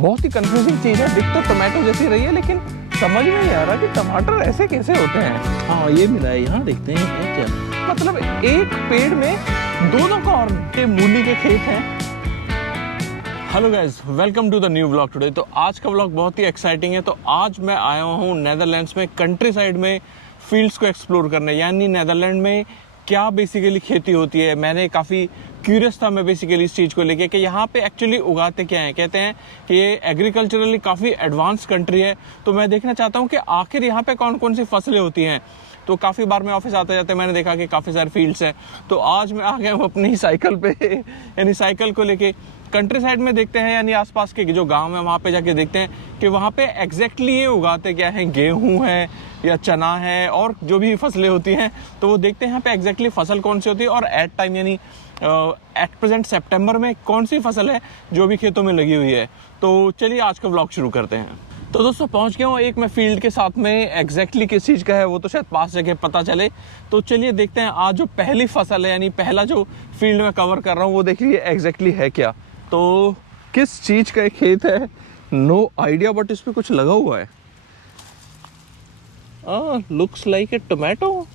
बहुत ही कंफ्यूजिंग चीज है। दिख तो टमाटो जैसी रही है लेकिन समझ में नहीं आ रहा कि टमाटर ऐसे कैसे होते हैं। हाँ ये मिला है, यहाँ देखते हैं है क्या। मतलब एक पेड़ में दोनों कॉर्न के मूली के खेत हैं। Hello guys, welcome to the new vlog today. तो आज का व्लॉग बहुत ही एक्साइटिंग है। तो आज मैं आया हूँ नेदरलैंड्स में, कंट्री साइड में फील्ड्स को एक्सप्लोर करने, यानी नेदरलैंड में क्या बेसिकली खेती होती है। मैंने काफ़ी क्यूरियस था मैं बेसिकली इस चीज़ को लेके कि यहाँ पे एक्चुअली उगाते क्या हैं। कहते हैं कि ये एग्रीकल्चरली काफ़ी एडवांस कंट्री है। तो मैं देखना चाहता हूँ कि आखिर यहाँ पे कौन कौन सी फसलें होती हैं। तो काफ़ी बार मैं ऑफिस आते जाते मैंने देखा कि काफ़ी सारे फील्ड्स हैं। तो आज मैं आ गया हूँ अपनी साइकिल पे यानी साइकिल को लेके कंट्री साइड में देखते हैं, यानी आसपास के जो गांव है वहाँ पे जाके देखते हैं कि वहाँ पे एग्जैक्टली ये उगाते क्या हैं। गेहूँ है या चना है और जो भी फसलें होती हैं, तो वो देखते हैं यहाँ पे एग्जैक्टली फसल कौन सी होती है और एट टाइम यानी एट प्रेजेंट सितंबर में कौन सी फसल है जो भी खेतों में लगी हुई है। तो चलिए आज का व्लॉग शुरू करते हैं। तो दोस्तों पहुंच गया हूँ एक मैं फील्ड के साथ में। एग्जैक्टली किस चीज़ का है वो तो शायद पास जगह पता चले। तो चलिए देखते हैं आज जो पहली फसल है, यानी पहला जो फील्ड में कवर कर रहा हूँ वो देख लीजिए एग्जैक्टली है क्या। तो किस चीज़ का एक खेत है नो आइडिया, बट इस पर कुछ लगा हुआ है। लुक्स लाइक ए टोमेटो,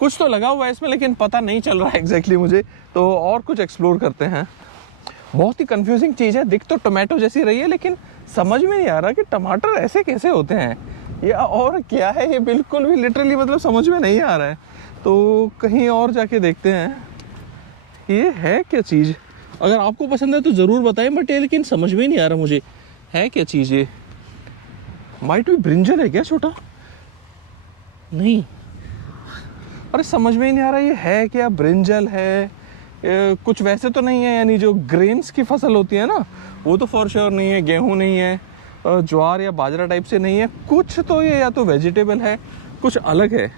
कुछ तो लगा हुआ है इसमें लेकिन पता नहीं चल रहा है एग्जैक्टली मुझे। तो और कुछ एक्सप्लोर करते हैं। बहुत ही कंफ्यूजिंग चीज़ है। दिख तो टमाटो जैसी रही है लेकिन समझ में नहीं आ रहा कि टमाटर ऐसे कैसे होते हैं या और क्या है ये। बिल्कुल भी लिटरली मतलब समझ में नहीं आ रहा है। तो कहीं और जाके देखते हैं ये है क्या चीज़। अगर आपको पसंद है तो ज़रूर बताएं, बट ये लेकिन समझ में नहीं आ रहा मुझे है क्या चीज़ ये। माइट भी ब्रिंजल है क्या छोटा, नहीं अरे समझ में ही नहीं आ रहा ये है क्या। ब्रिंजल है कुछ वैसे तो नहीं है, यानी जो ग्रेन्स की फसल होती है ना वो तो फॉर श्योर नहीं है। गेहूं नहीं है, ज्वार या बाजरा टाइप से नहीं है कुछ। तो ये या तो वेजिटेबल है कुछ अलग है,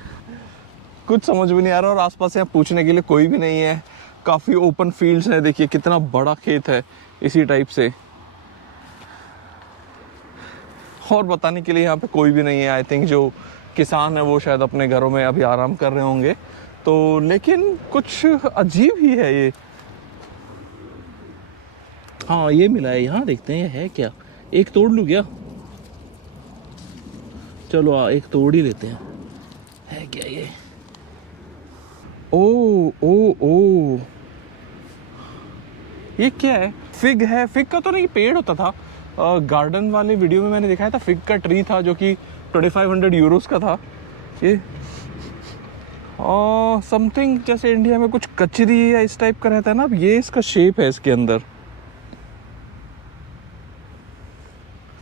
कुछ समझ में नहीं आ रहा। और आसपास यहाँ पूछने के लिए कोई भी नहीं है। काफ़ी ओपन फील्ड्स है, देखिए कितना बड़ा खेत है इसी टाइप से। और बताने के लिए यहाँ पे कोई भी नहीं है। आई थिंक जो किसान है वो शायद अपने घरों में अभी आराम कर रहे होंगे। तो लेकिन कुछ अजीब ही है ये। हाँ ये मिला है, यहाँ देखते हैं है क्या। एक तोड़ लूँ क्या, चलो एक तोड़ ही लेते हैं। है क्या ये। ओ ये क्या है। फिग है। फिग का तो नहीं पेड़ होता था। गार्डन वाले वीडियो में मैंने दिखाया था फिग का ट्री था जो कि 2500 यूरोस का था। ये समथिंग जैसे इंडिया में कुछ कचरी या इस टाइप का रहता है ना, अब ये इसका शेप है। इसके अंदर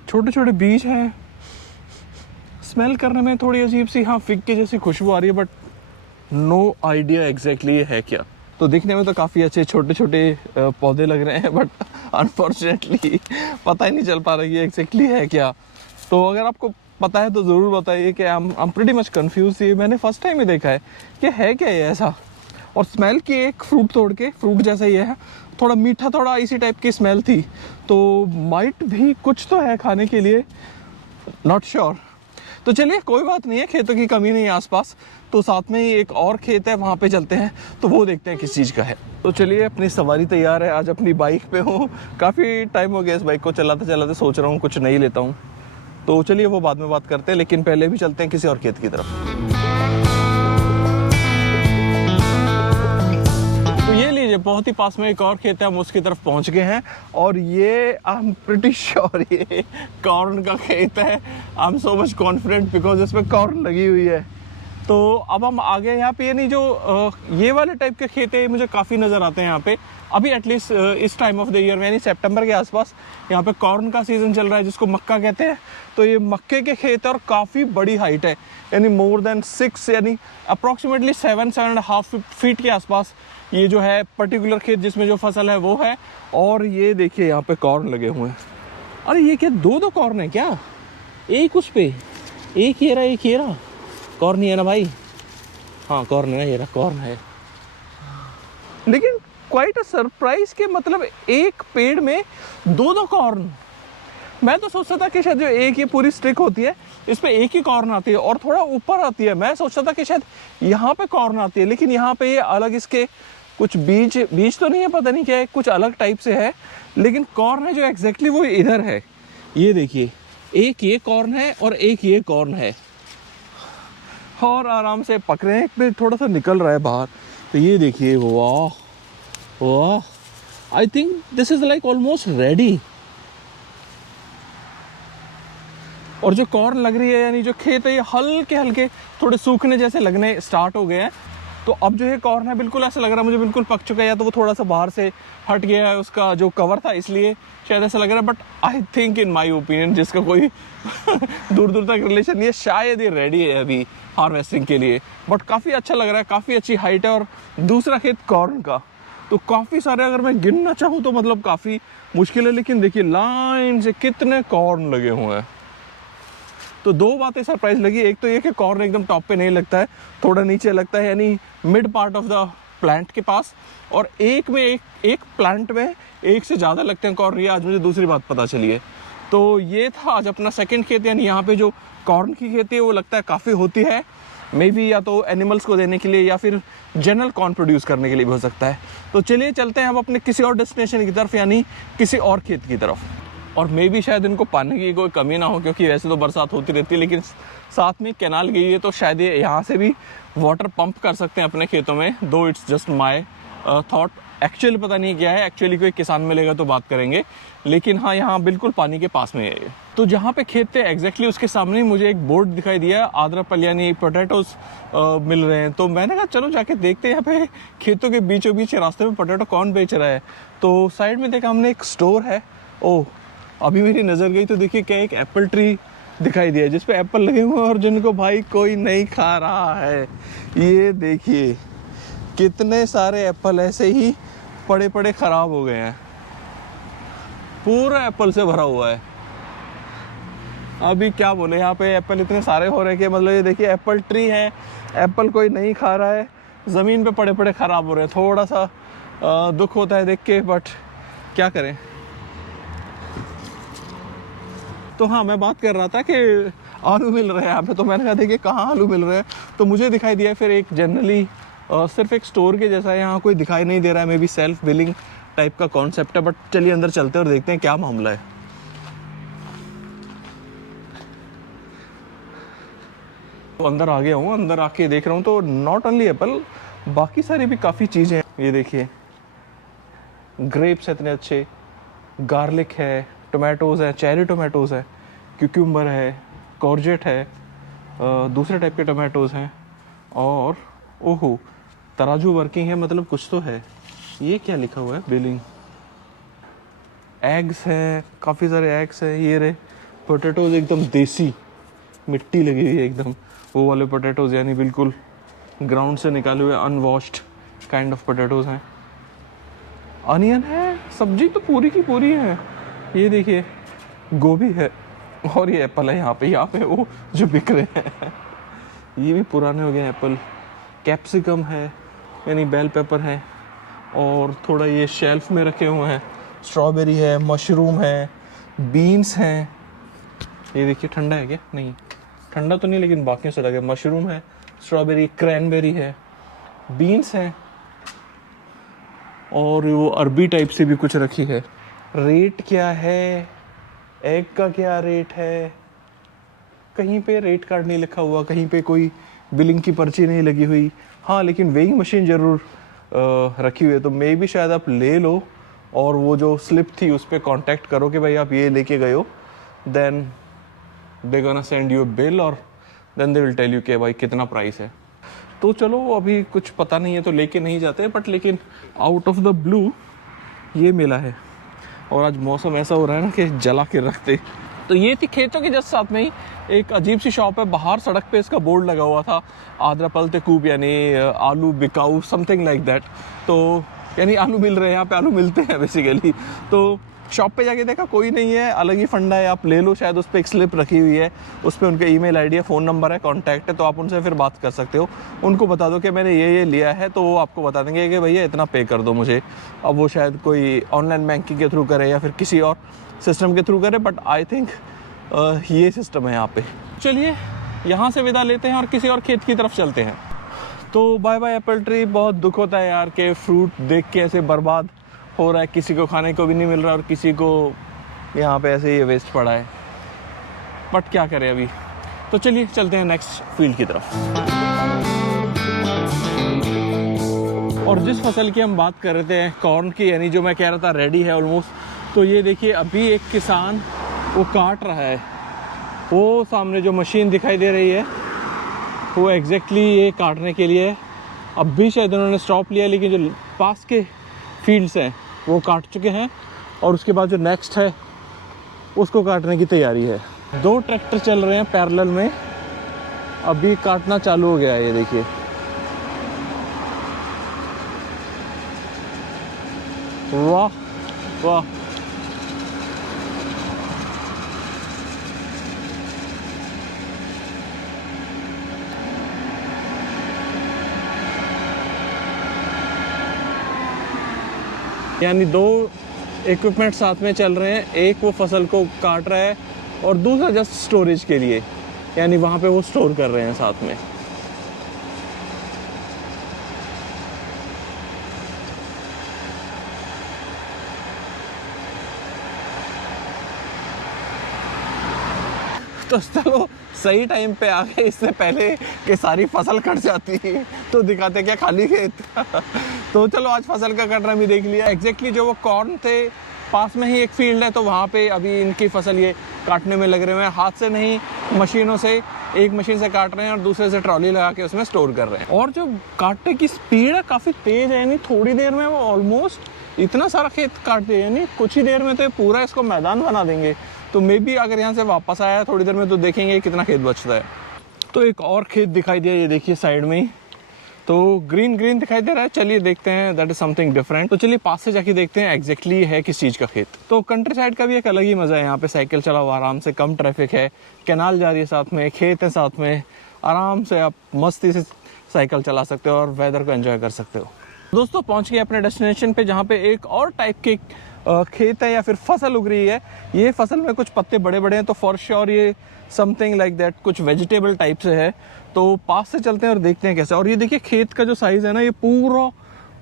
छोटे छोटे बीज हैं। स्मेल करने में थोड़ी अजीब सी हाँ फिग की जैसी खुशबू आ रही है, बट नो आइडिया एग्जैक्टली ये है क्या। तो दिखने में तो काफ़ी अच्छे छोटे छोटे पौधे लग रहे हैं, बट अनफॉर्चुनेटली पता ही नहीं चल पा रहा है एग्जैक्टली है क्या। तो अगर आपको पता है तो ज़रूर बताइए कि I am pretty much confuse. ये मैंने फर्स्ट टाइम ही देखा है कि है क्या ये ऐसा। और स्मेल की एक फ्रूट तोड़ के, फ्रूट जैसा ही है, थोड़ा मीठा थोड़ा इसी टाइप की स्मेल थी। तो माइट भी कुछ तो है खाने के लिए, नॉट श्योर। तो चलिए कोई बात नहीं है, खेतों की कमी नहीं है आसपास। तो साथ में ही एक और खेत है, वहाँ पे चलते हैं तो वो देखते हैं किस चीज़ का है। तो चलिए अपनी सवारी तैयार है। आज अपनी बाइक पे हूँ, काफ़ी टाइम हो गया इस बाइक को चलाते चलाते, सोच रहा हूँ कुछ नई लेता हूँ। तो चलिए वो बाद में बात करते हैं, लेकिन पहले भी चलते हैं किसी और खेत की तरफ। तो ये लीजिए बहुत ही पास में एक और खेत है, हम उसकी तरफ पहुंच गए हैं। और ये आई एम प्रीटी श्योर ये कॉर्न का खेत है। I am so much confident because इसमें कॉर्न लगी हुई है। तो अब हम आगे यहाँ पे, यानी जो ये वाले टाइप के खेत है मुझे काफ़ी नज़र आते हैं यहाँ पे अभी, एटलीस्ट इस टाइम ऑफ द ईयर में, यानी सितंबर के आसपास यहाँ पे कॉर्न का सीज़न चल रहा है जिसको मक्का कहते हैं। तो ये मक्के के खेत है और काफ़ी बड़ी हाइट है, यानी मोर देन 6 यानी अप्रॉक्सीमेटली 7.5 फीट के आसपास ये जो है पर्टिकुलर खेत जिसमें जो फसल है वो है। और ये देखिए यहाँ पे कॉर्न लगे हुए हैं। अरे ये क्या दो कॉर्न है क्या, एक उस पे एक ये रहा एक ये रहा। कॉर्न ही है ना भाई, हाँ कॉर्न है ना, ये रहा कॉर्न है। लेकिन क्वाइट अ सरप्राइज के मतलब एक पेड़ में दो कॉर्न। मैं तो सोचता था कि शायद जो एक ये पूरी स्टिक होती है इस पे एक ही कॉर्न आती है और थोड़ा ऊपर आती है। मैं सोचता था कि शायद यहाँ पे कॉर्न आती है, लेकिन यहाँ पे ये अलग इसके कुछ बीज बीज तो नहीं है, पता नहीं क्या है, कुछ अलग टाइप से है, लेकिन कॉर्न है जो एग्जैक्टली वो इधर है। ये देखिए, एक ये कॉर्न है और एक ये कॉर्न है, और आराम से पक रहे हैं। एक पे थोड़ा सा निकल रहा है बाहर, तो ये देखिए, वाह वाह, I think this is like almost ready. और जो कॉर्न लग रही है, यानी जो खेत है, ये हल्के हल्के थोड़े सूखने जैसे लगने स्टार्ट हो गए हैं। तो अब जो ये कॉर्न है बिल्कुल ऐसा लग रहा है मुझे बिल्कुल पक चुका है, या तो वो थोड़ा सा बाहर से हट गया है उसका जो कवर था, इसलिए शायद ऐसा लग रहा है। But I think in my opinion, जिसका कोई दूर दूर तक रिलेशन नहीं है, शायद ये रेडी है अभी हार्वेस्टिंग के लिए। बट काफ़ी अच्छा लग रहा है, काफ़ी अच्छी हाइट है। और दूसरा खेत कॉर्न का, तो काफ़ी सारे, अगर मैं गिनना चाहूँ तो मतलब काफ़ी मुश्किल है, लेकिन देखिए लाइन से कितने कॉर्न लगे हुए हैं। तो दो बातें सरप्राइज लगी, एक तो ये कि कॉर्न एकदम टॉप पे नहीं लगता है, थोड़ा नीचे लगता है, यानी mid part of the plant के पास, और एक में एक प्लांट में एक से ज़्यादा लगते हैं कॉर्न। ये आज मुझे दूसरी बात पता चली है। तो ये था आज अपना सेकंड खेत, यानी यहाँ पे जो कॉर्न की खेती है वो लगता है काफ़ी होती है, मे बी या तो एनिमल्स को देने के लिए या फिर जनरल कॉर्न प्रोड्यूस करने के लिए भी हो सकता है। तो चलिए चलते हैं हम अपने किसी और डेस्टिनेशन की तरफ, यानी किसी और खेत की तरफ। और मे भी शायद इनको पानी की कोई कमी ना हो, क्योंकि वैसे तो बरसात होती रहती है, लेकिन साथ में कैनाल गई है, तो शायद ये यहाँ से भी वाटर पंप कर सकते हैं अपने खेतों में। दो it's just my thought, actually पता नहीं क्या है, एक्चुअली कोई किसान मिलेगा तो बात करेंगे, लेकिन हाँ यहाँ बिल्कुल पानी के पास में है ये। तो जहाँ पे खेत थे एग्जैक्टली उसके सामने मुझे एक बोर्ड दिखाई दिया, आद्रापल यानी पोटैटोज मिल रहे हैं। तो मैंने कहा चलो जाके देखते हैं यहाँ पे खेतों के बीचों बीच रास्ते में पोटैटो कौन बेच रहा है। तो साइड में देखा हमने एक स्टोर है, ओह अभी मेरी नज़र गई तो देखिए क्या एक एप्पल ट्री दिखाई दिया जिस पे एप्पल लगे हुए हैं और जिनको भाई कोई नहीं खा रहा है। ये देखिए कितने सारे एप्पल ऐसे ही पड़े पड़े ख़राब हो गए हैं, पूरा एप्पल से भरा हुआ है। अभी क्या बोले, यहाँ पे एप्पल इतने सारे हो रहे हैं कि मतलब ये देखिए एप्पल ट्री है, एप्पल कोई नहीं खा रहा है, ज़मीन पे पड़े पड़े ख़राब हो रहे हैं। थोड़ा सा दुख होता है देख के, बट क्या करें। तो हाँ, मैं बात कर रहा था कि आलू मिल रहे हैं यहाँ पे, तो मैंने कहा देखिए कहाँ आलू मिल रहे हैं, तो मुझे दिखाई दिया फिर एक जनरली सिर्फ एक स्टोर के जैसा है, यहाँ कोई दिखाई नहीं दे रहा है, may be self billing type का कॉन्सेप्ट है। बट चलिए अंदर चलते हैं और देखते हैं क्या मामला है। तो अंदर आ गया हूँ, अंदर आके देख रहा हूँ तो नॉट ओनली एप्पल, बाकी सारी भी काफ़ी चीज़ें हैं। ये देखिए ग्रेप्स इतने अच्छे, गार्लिक है, टोमेटोज़ है, चेरी टोमेटोज़ है, क्यूक्यूम्बर है, कॉर्जेट है, दूसरे टाइप के टोमेटोज़ हैं, और ओहो तराजू वर्किंग है, मतलब कुछ तो है। ये क्या लिखा हुआ है, बिलिंग, एग्स हैं, काफ़ी सारे एग्स हैं। ये रहे पोटैटोज़ एकदम देसी, मिट्टी लगी हुई है एकदम, वो वाले पोटैटोज़, यानी बिल्कुल ग्राउंड से निकाले हुए अनवॉश्ड काइंड ऑफ पोटैटोज़ हैं। अनियन है, सब्जी तो पूरी की पूरी है। ये देखिए गोभी है, और ये एप्पल है यहाँ पे वो जो बिक रहे हैं ये भी पुराने हो गए एप्पल। कैप्सिकम है, यानी बेल पेपर है, और थोड़ा ये शेल्फ में रखे हुए हैं। स्ट्रॉबेरी है, मशरूम है, बीन्स हैं। ये देखिए ठंडा है क्या, नहीं ठंडा तो नहीं, लेकिन बाकियों से लगे। मशरूम है, स्ट्रॉबेरी, क्रैनबेरी है, बीन्स हैं, और वो अरबी टाइप से भी कुछ रखी है। रेट क्या है, एग का क्या रेट है, कहीं पे रेट कार्ड नहीं लिखा हुआ, कहीं पे कोई बिलिंग की पर्ची नहीं लगी हुई। हाँ लेकिन वेइंग मशीन ज़रूर रखी हुई है, तो मे भी शायद आप ले लो और वो जो स्लिप थी उस पर कॉन्टैक्ट करो कि भाई आप ये लेके गए हो, then they gonna send you a bill, और then they will tell you कि भाई कितना प्राइस है। तो चलो अभी कुछ पता नहीं है तो लेके नहीं जाते, बट लेकिन आउट ऑफ द ब्लू ये मिला है, और आज मौसम ऐसा हो रहा है ना कि जला के रखते। तो ये थी खेतों के जस्ट साथ में ही एक अजीब सी शॉप है, बाहर सड़क पे इसका बोर्ड लगा हुआ था, आद्रापल तेकूब, यानी आलू बिकाऊ, समथिंग लाइक दैट। तो यानी आलू मिल रहे हैं यहाँ पे, आलू मिलते हैं बेसिकली। तो शॉप पे जाके देखा कोई नहीं है, अलग ही फंडा है, आप ले लो। शायद उस पर एक स्लिप रखी हुई है, उस पर उनका ईमेल आईडी है, फ़ोन नंबर है, कॉन्टैक्ट है, तो आप उनसे फिर बात कर सकते हो। उनको बता दो कि मैंने ये लिया है, तो वो आपको बता देंगे कि भैया इतना पे कर दो मुझे। अब वो शायद कोई ऑनलाइन बैंकिंग के थ्रू करे या फिर किसी और सिस्टम के थ्रू करे, बट आई थिंक ये सिस्टम है यहाँ पे। चलिए यहाँ से विदा लेते हैं और किसी और खेत की तरफ चलते हैं। तो बाय बाय एप्पल ट्री। बहुत दुख होता है यार कि फ्रूट देख के ऐसे बर्बाद हो रहा है, किसी को खाने को भी नहीं मिल रहा और किसी को यहाँ पे ऐसे ही वेस्ट पड़ा है, बट क्या करें अभी। तो चलिए चलते हैं नेक्स्ट फील्ड की तरफ। और जिस फसल की हम बात कर रहे थे कॉर्न की, यानी जो मैं कह रहा था रेडी है ऑलमोस्ट, तो ये देखिए अभी एक किसान वो काट रहा है। वो सामने जो मशीन दिखाई दे रही है वो एग्जैक्टली ये काटने के लिए है। अब भी शायद उन्होंने स्टॉप लिया, लेकिन जो पास के फील्ड्स हैं वो काट चुके हैं और उसके बाद जो नेक्स्ट है उसको काटने की तैयारी है। 2 ट्रैक्टर चल रहे हैं पैरेलल में, अभी काटना चालू हो गया है। ये देखिए वाह वाह, यानी 2 इक्विपमेंट साथ में चल रहे हैं। एक वो फसल को काट रहा है और दूसरा जस्ट स्टोरेज के लिए, यानी वहाँ पे वो स्टोर कर रहे हैं साथ में। तो चलो सही टाइम पे आ गए, इससे पहले कि सारी फसल कट जाती तो दिखाते क्या खाली खेत। तो चलो आज फसल का कटरा भी देख लिया। एग्जैक्टली जो वो कॉर्न थे पास में ही एक फील्ड है, तो वहाँ पे अभी इनकी फसल ये काटने में लग रहे हैं। हाथ से नहीं, मशीनों से, एक मशीन से काट रहे हैं और दूसरे से ट्रॉली लगा के उसमें स्टोर कर रहे हैं। और जो काटने की स्पीड है काफ़ी तेज़ है, यानी थोड़ी देर में वो ऑलमोस्ट इतना सारा खेत काट दे, यानी कुछ ही देर में तो पूरा इसको मैदान बना देंगे। तो मे बी अगर यहाँ से वापस आया है थोड़ी देर में तो देखेंगे कितना खेत बचता है। तो एक और खेत दिखाई दिया, ये देखिए साइड में ही, तो ग्रीन ग्रीन दिखाई दे रहा है। चलिए देखते हैं, दैट इज समथिंग डिफरेंट। तो चलिए पास से जाके देखते हैं एग्जैक्टली है किस चीज़ का खेत। तो कंट्री साइड का भी एक अलग ही मज़ा है, यहाँ पे साइकिल चलाओ आराम से, कम ट्रैफिक है, कैनाल जा रही है साथ में, खेत है साथ में, आराम से आप मस्ती से साइकिल चला सकते हो और वेदर को एंजॉय कर सकते हो। दोस्तों पहुँच गए अपने डेस्टिनेशन पे, जहाँ पे एक और टाइप के खेत है या फिर फसल उग रही है। ये फसल में कुछ पत्ते बड़े बड़े हैं, तो फॉर श्योर ये समथिंग लाइक दैट कुछ वेजिटेबल टाइप से है। तो पास से चलते हैं और देखते हैं कैसे। और ये देखिए खेत का जो साइज है ना, ये पूरा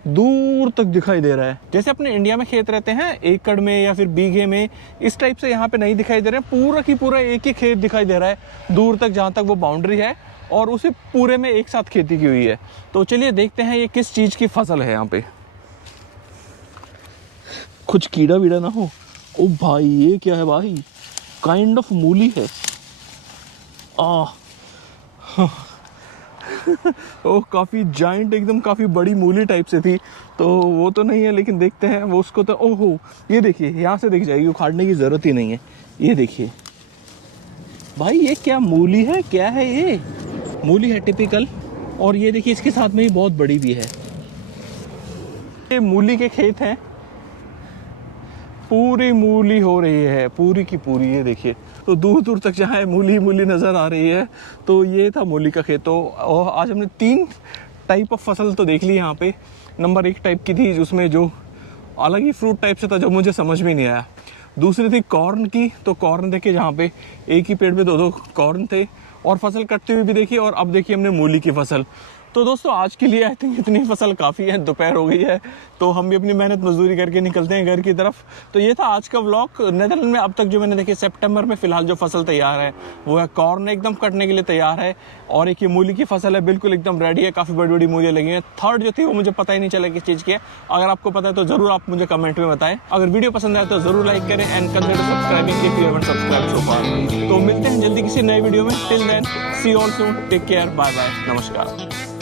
दूर तक दिखाई दे रहा है। जैसे अपने इंडिया में खेत रहते हैं एकड़ में या फिर बीघे में, इस टाइप से यहाँ पे नहीं दिखाई दे रहे हैं। पूरा की पूरा एक ही खेत दिखाई दे रहा है दूर तक, जहाँ तक वो बाउंड्री है, और उसे पूरे में एक साथ खेती की हुई है। तो चलिए देखते हैं ये किस चीज़ की फसल है यहाँ पे। कुछ कीड़ा वीड़ा ना हो। ओ भाई ये क्या है भाई, काइंड ऑफ मूली है। ओ काफ़ी जाइंट, एकदम काफ़ी बड़ी मूली टाइप से थी, तो वो तो नहीं है, लेकिन देखते हैं वो उसको। तो ओहो ये देखिए, यहाँ से दिख जाएगी, उखाड़ने की ज़रूरत ही नहीं है। ये देखिए भाई, ये क्या मूली है, क्या है ये? मूली है टिपिकल। और ये देखिए इसके साथ में ही बहुत बड़ी भी है। ये मूली के खेत हैं, पूरी मूली हो रही है, पूरी की पूरी। ये देखिए, तो दूर दूर तक जहाँ है मूली मूली नज़र आ रही है। तो ये था मूली का खेत। तो और आज हमने 3 टाइप ऑफ फसल तो देख ली यहाँ पे। नंबर 1 टाइप की थी जिसमें जो अलग ही फ्रूट टाइप से था, जो मुझे समझ में नहीं आया। दूसरी थी कॉर्न की, तो कॉर्न देखिए जहाँ पे एक ही पेड़ पे 2-2 कॉर्न थे, और फसल कटती हुई भी देखी। और अब देखिए हमने मूली की फसल। तो दोस्तों आज के लिए आई थिंक इतनी फसल काफ़ी है, दोपहर हो गई है, तो हम भी अपनी मेहनत मजदूरी करके निकलते हैं घर की तरफ। तो ये था आज का व्लॉग। नेदरलैंड में अब तक जो मैंने देखी, सितंबर में फिलहाल जो फसल तैयार है वो है कॉर्न, एकदम कटने के लिए तैयार है। और एक ये मूली की फसल है, बिल्कुल एकदम रेडी है, काफ़ी बड़ी बड़ी मूलियाँ लगी हैं। थर्ड जो थी वो मुझे पता ही नहीं चला किस चीज़ की है। अगर आपको पता है तो ज़रूर आप मुझे कमेंट में बताएं। अगर वीडियो पसंद आए तो ज़रूर लाइक करें and consider subscribing if you haven't subscribed so far. तो मिलते हैं जल्दी किसी नए वीडियो में। Till then see you all soon, take care, bye bye, नमस्कार।